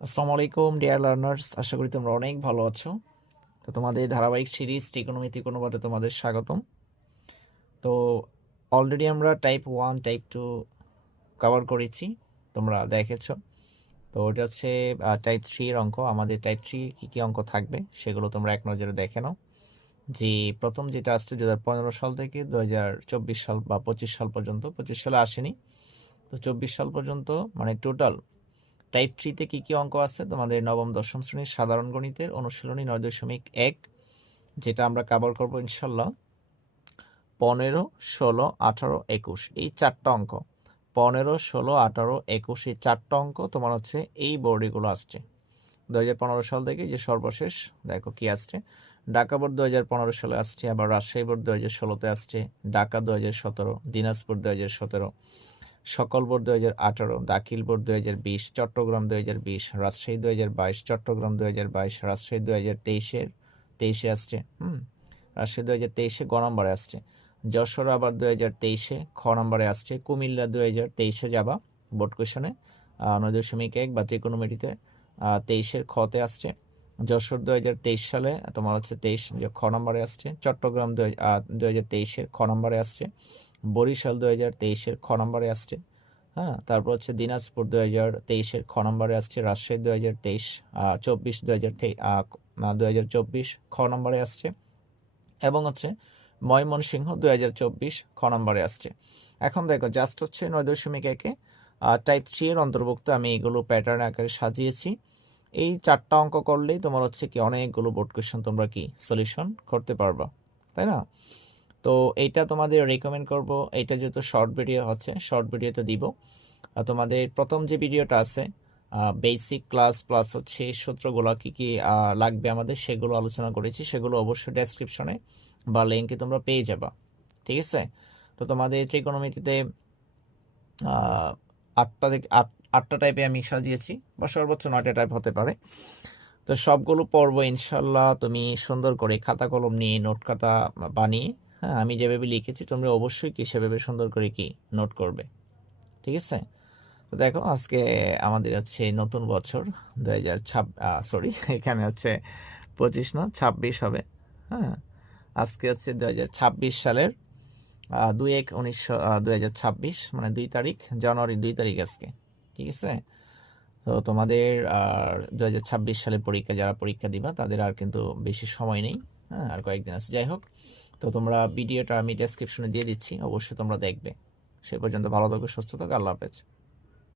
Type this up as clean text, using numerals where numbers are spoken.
আসসালামু আলাইকুম dear learners, আশা করি তোমরা অনেক ভালো আছো। তো তোমাদের ধারাবাহিক সিরিজ ত্রিকোণমিতি অনুপাতে তোমাদের স্বাগতম। তো অলরেডি আমরা টাইপ 1 টাইপ 2 কভার করেছি, তোমরা দেখেছো। তো এটা হচ্ছে টাইপ 3 এর অঙ্ক। আমাদের টাইপ 3 কী কী অঙ্ক থাকবে সেগুলো তোমরা এক নজরে দেখে নাও। যে প্রথম যেটা আসছে 2015 সাল থেকে 2024 সাল বা 25 সাল পর্যন্ত, 25 সালে আসেনি, তো 24 সাল পর্যন্ত মানে টোটাল টাইপ 3-তে কী কী অঙ্ক আছে তোমাদের নবম দশম শ্রেণীর সাধারণ গণিতের অনুশীলনী 9.1, যেটা আমরা কভার করবো ইনশাল্লাহ 15, 16, 18, 21 এই চারটা অঙ্ক। 15, 16, 18, 21 এই চারটা অঙ্ক তোমার হচ্ছে এই বোর্ডেগুলো আসছে 2015 সাল থেকে। যে সর্বশেষ দেখো কি আসছে, ঢাকা বোর্ড 2015 সালে আসছে, আবার রাজশাহী বোর্ড 2016-তে আসছে, ঢাকা 2017, দিনাজপুর 2017, সকল বোর্ড 2018, দাখিল বোর্ড 2020, চট্টগ্রাম 2020, রাজশাহী 2022, চট্টগ্রাম 2022, রাজশাহী 2023-এ আসছে। রাজশাহী 2023-এ গ নম্বরে আসছে। যশোর আবার 2023-এ খ নম্বরে আসছে। কুমিল্লা 2023-এ যাবা বোর্ড কোয়েশনে 9.1 বা ত্রিকোণমিতিতে 23-এর খতে আসছে। যশোর 2023 সালে তোমার হচ্ছে 23 যে খ নম্বরে আসছে। চট্টগ্রাম 2023-এর খ নম্বরে আসছে। বরিশাল 2023-এর খ নম্বরে আসছে। হ্যাঁ, তারপর হচ্ছে দিনাজপুর 2023-এর খ নম্বরে আসছে। রাজশাহী 2024 খ নম্বরে আসছে, এবং হচ্ছে ময়মনসিংহ 2024 খ নম্বরে আসছে। এখন দেখো জাস্ট হচ্ছে 9.1-এ টাইপ 3 এর অন্তর্ভুক্ত আমি এগুলো প্যাটার্ন আকারে সাজিয়েছি। এই চারটা অঙ্ক করলেই তোমার হচ্ছে কি অনেকগুলো বোর্ড কোয়েশ্চেন তোমরা কি সলিউশন করতে পারবা, তাই না? তো এইটা তোমাদের রেকমেন্ড করব। এটা যেহেতু শর্ট ভিডিও হচ্ছে, শর্ট ভিডিওতে দিব। তোমাদের প্রথম যে ভিডিওটা আছে বেসিক ক্লাস প্লাস হচ্ছে সূত্রগুলো কি কি লাগবে আমাদের, সেগুলো আলোচনা করেছি। সেগুলো অবশ্যই ডেসক্রিপশনে বা লিঙ্কে তোমরা পেয়ে যাবা, ঠিক আছে? তো তোমাদের ত্রিকোণমিতিতে আটটা টাইপে আমি সাজিয়েছি, বা সর্বোচ্চ 9টা টাইপ হতে পারে। তো সবগুলো পড়বো ইনশাল্লাহ। তুমি সুন্দর করে খাতা কলম নিয়ে নোট খাতা বানিয়ে, হ্যাঁ, আমি যেভাবে লিখেছি তোমরা অবশ্যই কি সেভাবে সুন্দর করে কি নোট করবে, ঠিক আছে? তো দেখো আজকে আমাদের হচ্ছে নতুন বছর 2026, এখানে হচ্ছে 25 না 26 হবে। হ্যাঁ, আজকে হচ্ছে 2026 সালের 2/1/2026, মানে 2 তারিখ, জানুয়ারি 2 তারিখ আজকে, ঠিক আছে? তো তোমাদের 2026 সালে পরীক্ষা, যারা পরীক্ষা দিবা তাদের আর কিন্তু বেশি সময় নেই। হ্যাঁ, আর কয়েকদিন আছে। যাই হোক, তো তোমরা ভিডিওটা আমি ডেসক্রিপশনে দিয়ে দিচ্ছি, অবশ্যই তোমরা দেখবে। সে পর্যন্ত ভালো থাকো, সুস্থ থাকো, আল্লাহ হাফেজ।